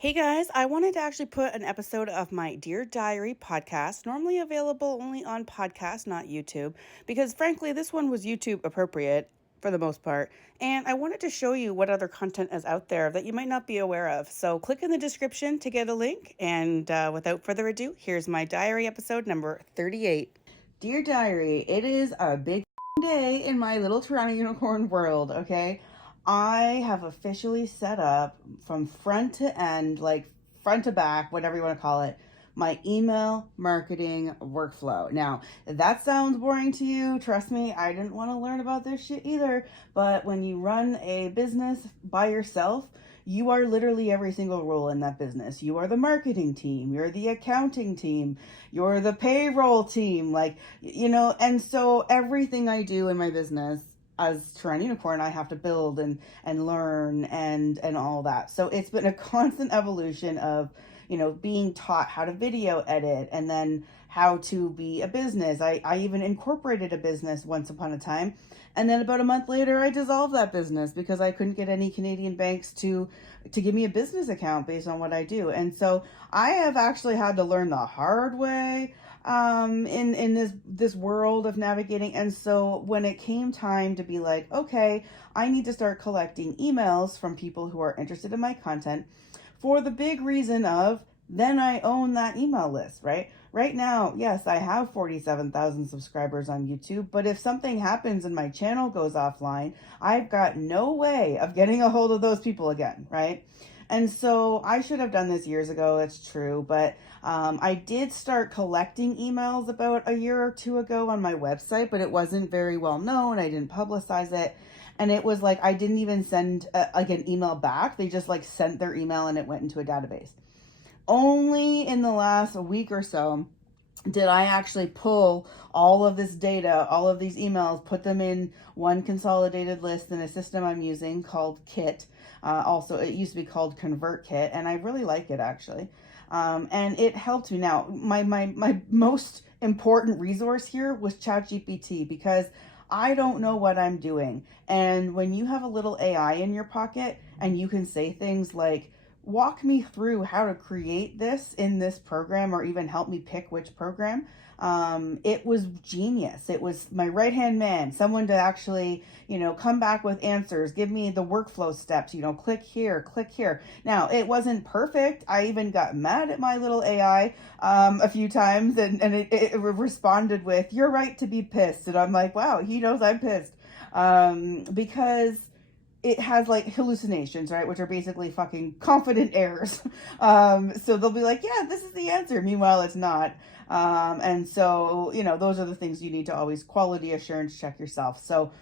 Hey guys, I wanted to actually put an episode of my Dear Diary podcast, normally available only on podcast, not YouTube, because frankly, this one was YouTube appropriate for the most part. And I wanted to show you what other content is out there that you might not be aware of. So click in the description to get a link. And without further ado, here's my diary episode number 38. Dear Diary, it is a big day in my little Toronto Unicorn world, okay? I have officially set up from front to end, like front to back, whatever you want to call it, my email marketing workflow. Now, if that sounds boring to you, trust me, I didn't want to learn about this shit either. But when you run a business by yourself, you are literally every single role in that business. You are the marketing team, you're the accounting team, you're the payroll team, and so everything I do in my business as TorontoUnicorn, I have to build and learn and all that. So it's been a constant evolution of, being taught how to video edit and then how to be a business. I even incorporated a business once upon a time. And then about a month later, I dissolved that business because I couldn't get any Canadian banks to give me a business account based on what I do. And so I have actually had to learn the hard way in this world of navigating. And so when it came time to be like, okay, I need to start collecting emails from people who are interested in my content, for the big reason of then I own that email list, right? Right now, yes, I have 47,000 subscribers on YouTube, but if something happens and my channel goes offline, I've got no way of getting a hold of those people again, right? And so I should have done this years ago, it's true, but I did start collecting emails about a year or two ago on my website, but it wasn't very well known. I didn't publicize it. And it was like I didn't even send an email back. They just like sent their email and it went into a database. Only in the last week or so did I actually pull all of this data, all of these emails, put them in one consolidated list in a system I'm using called Kit. Also, it used to be called ConvertKit, and I really like it actually. And it helped me. Now, my most important resource here was ChatGPT because I don't know what I'm doing. And when you have a little AI in your pocket and you can say things like, walk me through how to create this in this program or even help me pick which program. It was genius. It was my right hand man, someone to actually, come back with answers, give me the workflow steps, click here, click here. Now, it wasn't perfect. I even got mad at my little AI a few times and it responded with, you're right to be pissed. And I'm like, wow, he knows I'm pissed. Because it has like hallucinations, right? Which are basically fucking confident errors. So they'll be like, yeah, this is the answer. Meanwhile, it's not. And so, those are the things you need to always quality assurance check yourself. So,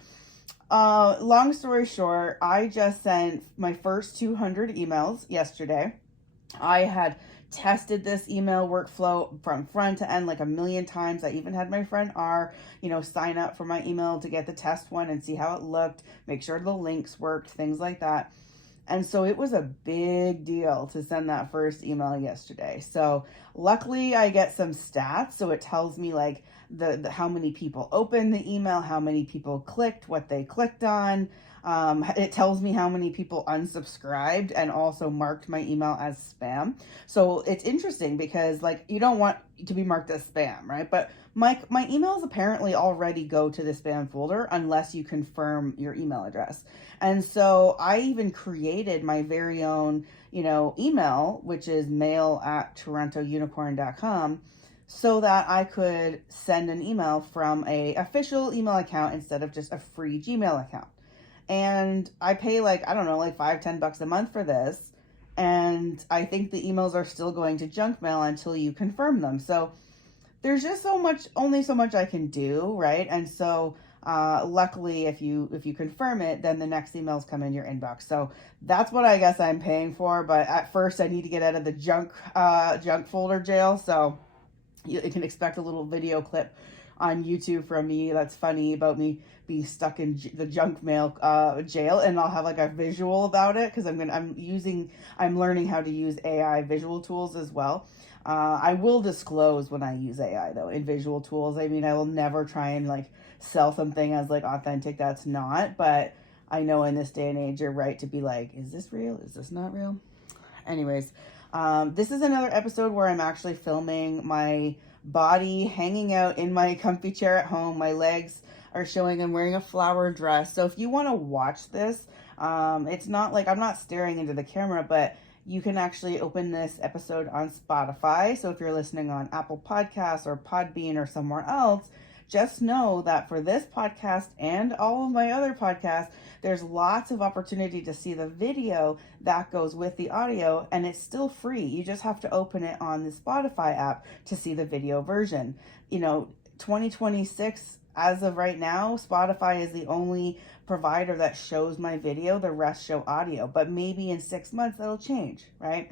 long story short, I just sent my first 200 emails yesterday. I had tested this email workflow from front to end like a million times. I even had my friend R, sign up for my email to get the test one and see how it looked, make sure the links worked, things like that. And so it was a big deal to send that first email yesterday. So luckily I get some stats. So it tells me like the how many people opened the email, how many people clicked, what they clicked on. It tells me how many people unsubscribed and also marked my email as spam. So it's interesting because like you don't want to be marked as spam, right? But my emails apparently already go to the spam folder unless you confirm your email address. And so I even created my very own, email, which is mail@TorontoUnicorn.com, so that I could send an email from a official email account instead of just a free Gmail account. And I pay like, I don't know, like $5-10 a month for this. And I think the emails are still going to junk mail until you confirm them. So there's just only so much I can do, right? And so luckily if you confirm it, then the next emails come in your inbox. So that's what I guess I'm paying for. But at first I need to get out of the junk folder jail. So you can expect a little video clip on YouTube from me that's funny about me being stuck in the junk mail jail, and I'll have like a visual about it because I'm learning how to use AI visual tools as well. I will disclose when I use AI though in visual tools. I mean, I will never try and like sell something as like authentic that's not, but I know in this day and age you're right to be like, is this real? Is this not real? Anyways, this is another episode where I'm actually filming my body hanging out in my comfy chair at home. My legs are showing. I'm wearing a flower dress. So if you want to watch this, it's not like I'm not staring into the camera, but you can actually open this episode on Spotify. So if you're listening on Apple Podcasts or Podbean or somewhere else, just know that for this podcast and all of my other podcasts, there's lots of opportunity to see the video that goes with the audio, and it's still free. You just have to open it on the Spotify app to see the video version. 2026, as of right now, Spotify is the only provider that shows my video. The rest show audio, but maybe in 6 months that'll change, right?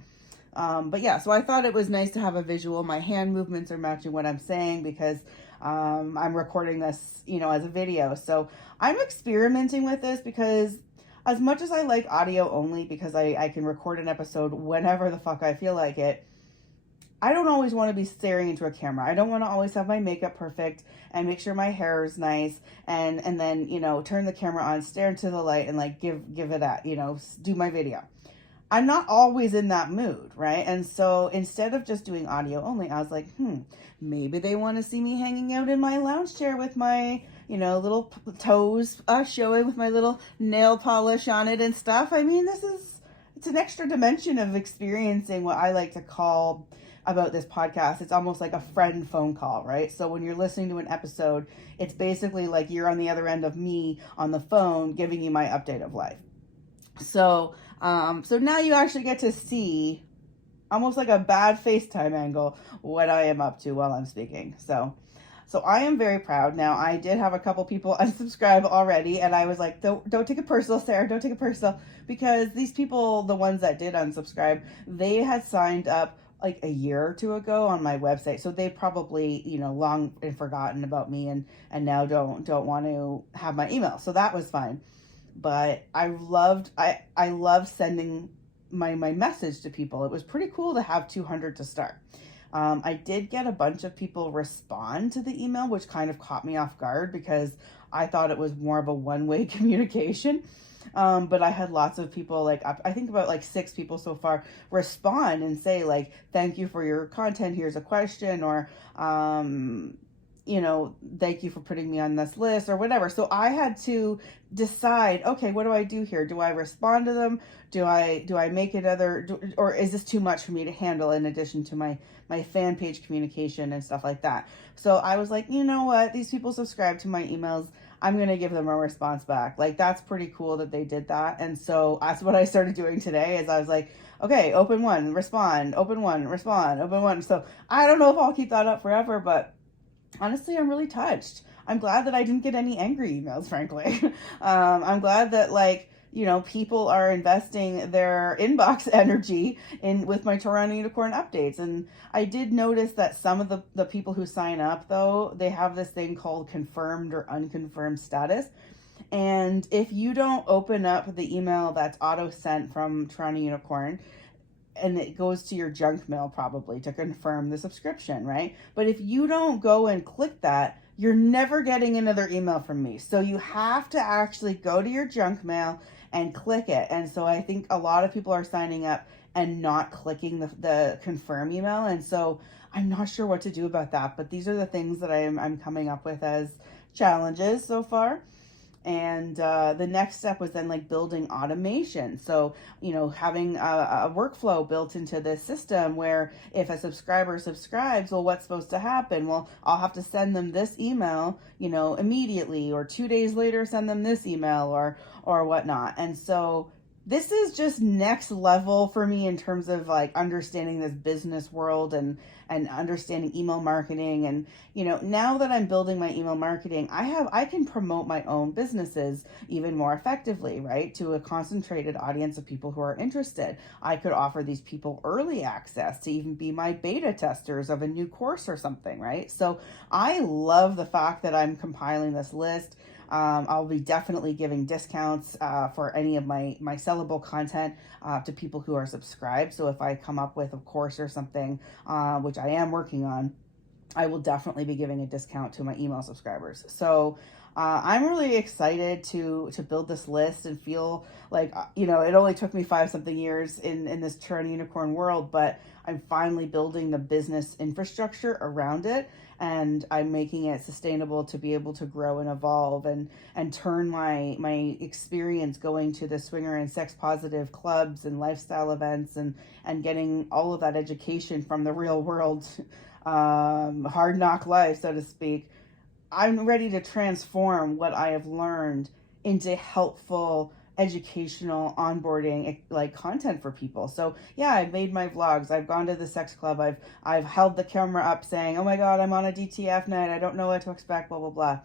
But yeah, so I thought it was nice to have a visual. My hand movements are matching what I'm saying because I'm recording this, as a video. So I'm experimenting with this because as much as I like audio only because I can record an episode whenever the fuck I feel like it, I don't always want to be staring into a camera. I don't want to always have my makeup perfect and make sure my hair is nice and then, turn the camera on, stare into the light and like give it at, do my video. I'm not always in that mood, right? And so instead of just doing audio only, I was like, maybe they want to see me hanging out in my lounge chair with my, little toes showing with my little nail polish on it and stuff. I mean, it's an extra dimension of experiencing what I like to call about this podcast. It's almost like a friend phone call, right? So when you're listening to an episode, it's basically like you're on the other end of me on the phone giving you my update of life. So now you actually get to see almost like a bad FaceTime angle what I am up to while I'm speaking. So I am very proud. Now, I did have a couple people unsubscribe already, and I was like, don't take it personal, Sarah, don't take it personal, because these people, the ones that did unsubscribe, they had signed up like a year or two ago on my website. So they probably, long and forgotten about me and now don't want to have my email. So that was fine. But I love sending my message to people. It was pretty cool to have 200 to start. I did get a bunch of people respond to the email, which kind of caught me off guard because I thought it was more of a one-way communication. But I had lots of people, I think about 6 people so far, respond and say thank you for your content. Here's a question, or, thank you for putting me on this list or whatever. So I had to decide, okay, what do I do here? Do I respond to them? Do I make another, or is this too much for me to handle in addition to my fan page communication and stuff like that? So I was like, you know what? These people subscribe to my emails. I'm going to give them a response back. That's pretty cool that they did that. And so that's what I started doing today is I was like, okay, open one, respond, open one, respond, open one. So I don't know if I'll keep that up forever, but honestly, I'm really touched. I'm glad that I didn't get any angry emails, frankly. I'm glad that people are investing their inbox energy with my TorontoUnicorn updates. And I did notice that some of the people who sign up, though, they have this thing called confirmed or unconfirmed status. And if you don't open up the email that's auto sent from TorontoUnicorn, and it goes to your junk mail probably to confirm the subscription, right? But if you don't go and click that, you're never getting another email from me. So you have to actually go to your junk mail and click it. And so I think a lot of people are signing up and not clicking the confirm email. And so I'm not sure what to do about that, but these are the things that I'm coming up with as challenges so far. And the next step was then building automation. So, having a workflow built into this system where if a subscriber subscribes, well, what's supposed to happen? Well, I'll have to send them this email, immediately, or 2 days later, send them this email or whatnot. And so this is just next level for me in terms of understanding this business world and understanding email marketing. And, now that I'm building my email marketing, I can promote my own businesses even more effectively, right? To a concentrated audience of people who are interested. I could offer these people early access to even be my beta testers of a new course or something, right? So I love the fact that I'm compiling this list. I'll be definitely giving discounts for any of my sellable content to people who are subscribed. So if I come up with a course or something, which I am working on, I will definitely be giving a discount to my email subscribers. So I'm really excited to build this list and feel like, it only took me 5 something years in this TorontoUnicorn world, but I'm finally building the business infrastructure around it, and I'm making it sustainable to be able to grow and evolve and turn my experience going to the swinger and sex positive clubs and lifestyle events and getting all of that education from the real world, hard knock life, so to speak. I'm ready to transform what I have learned into helpful educational onboarding like content for people. So yeah, I've made my vlogs. I've gone to the sex club. I've held the camera up saying, "Oh my God, I'm on a DTF night. I don't know what to expect." Blah blah blah.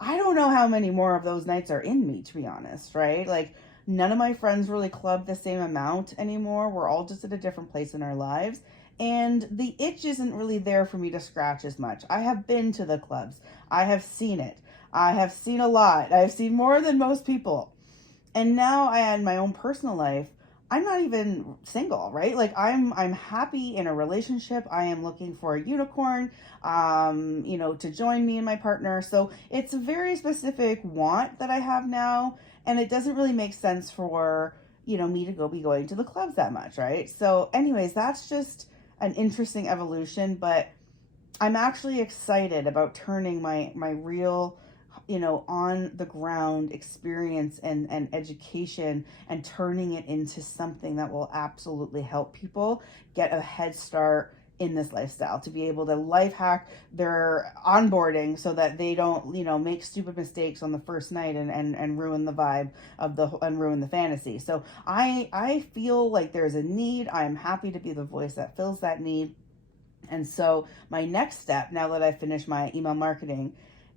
I don't know how many more of those nights are in me, to be honest. Right? Like none of my friends really club the same amount anymore. We're all just at a different place in our lives. And the itch isn't really there for me to scratch as much. I have been to the clubs. I have seen it. I have seen a lot. I've seen more than most people. And now I in my own personal life, I'm not even single, right? Like I'm happy in a relationship. I am looking for a unicorn, to join me and my partner. So it's a very specific want that I have now, and it doesn't really make sense for me to be going to the clubs that much, right? So, anyways, that's just an interesting evolution, but I'm actually excited about turning my real, on the ground experience and education and turning it into something that will absolutely help people get a head start in this lifestyle, to be able to life hack their onboarding so that they don't, make stupid mistakes on the first night and ruin the vibe and ruin the fantasy. So I feel like there's a need. I'm happy to be the voice that fills that need. And so my next step, now that I've finished my email marketing,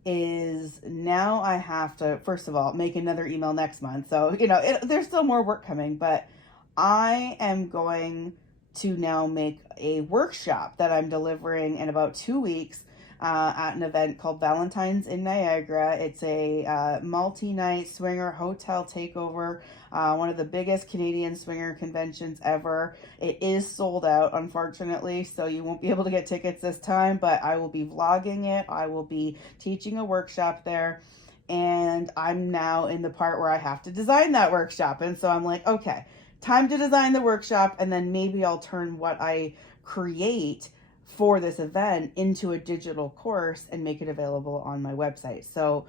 is now I have to, first of all, make another email next month. So, there's still more work coming, but I am going to now make a workshop that I'm delivering in about 2 weeks at an event called Valentine's in Niagara. It's a multi-night swinger hotel takeover, one of the biggest Canadian swinger conventions ever. It is sold out, unfortunately, so you won't be able to get tickets this time, but I will be vlogging it. I will be teaching a workshop there. And I'm now in the part where I have to design that workshop. And so I'm like, okay, time to design the workshop, and then maybe I'll turn what I create for this event into a digital course and make it available on my website. So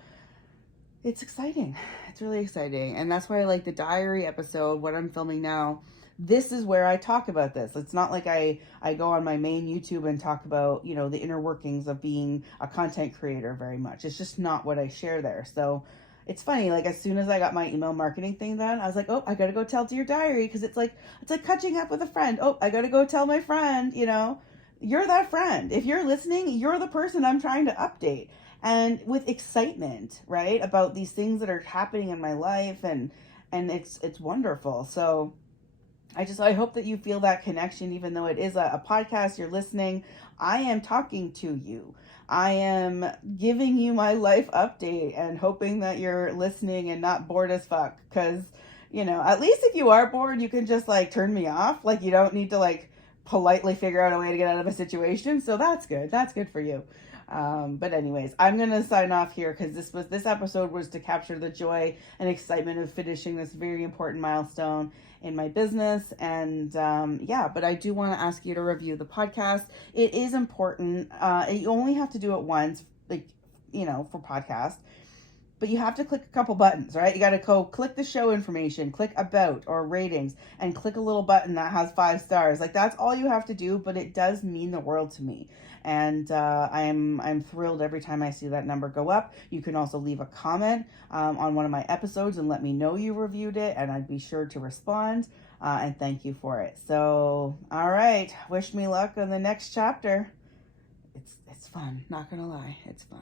it's exciting. It's really exciting. And that's why I like the diary episode, what I'm filming now. This is where I talk about this. It's not like I go on my main YouTube and talk about, the inner workings of being a content creator very much. It's just not what I share there. So it's funny, like as soon as I got my email marketing thing done, I was like, oh, I gotta go tell Dear Diary, because it's like catching up with a friend. Oh, I gotta go tell my friend, you're that friend. If you're listening, you're the person I'm trying to update. And with excitement, right, about these things that are happening in my life, and it's wonderful. So I hope that you feel that connection, even though it is a podcast, you're listening. I am talking to you. I am giving you my life update and hoping that you're listening and not bored as fuck. Because, at least if you are bored, you can just turn me off. Like you don't need to politely figure out a way to get out of a situation. So that's good. That's good for you. But anyways, I'm going to sign off here because this episode was to capture the joy and excitement of finishing this very important milestone in my business. And but I do want to ask you to review the podcast. It is important. You only have to do it once, for podcast. But you have to click a couple buttons, right? You got to go click the show information, click about or ratings, and click a little button that has 5 stars. That's all you have to do, but it does mean the world to me. And I'm thrilled every time I see that number go up. You can also leave a comment on one of my episodes and let me know you reviewed it, and I'd be sure to respond and thank you for it. So, all right, wish me luck on the next chapter. It's fun, not gonna lie, it's fun.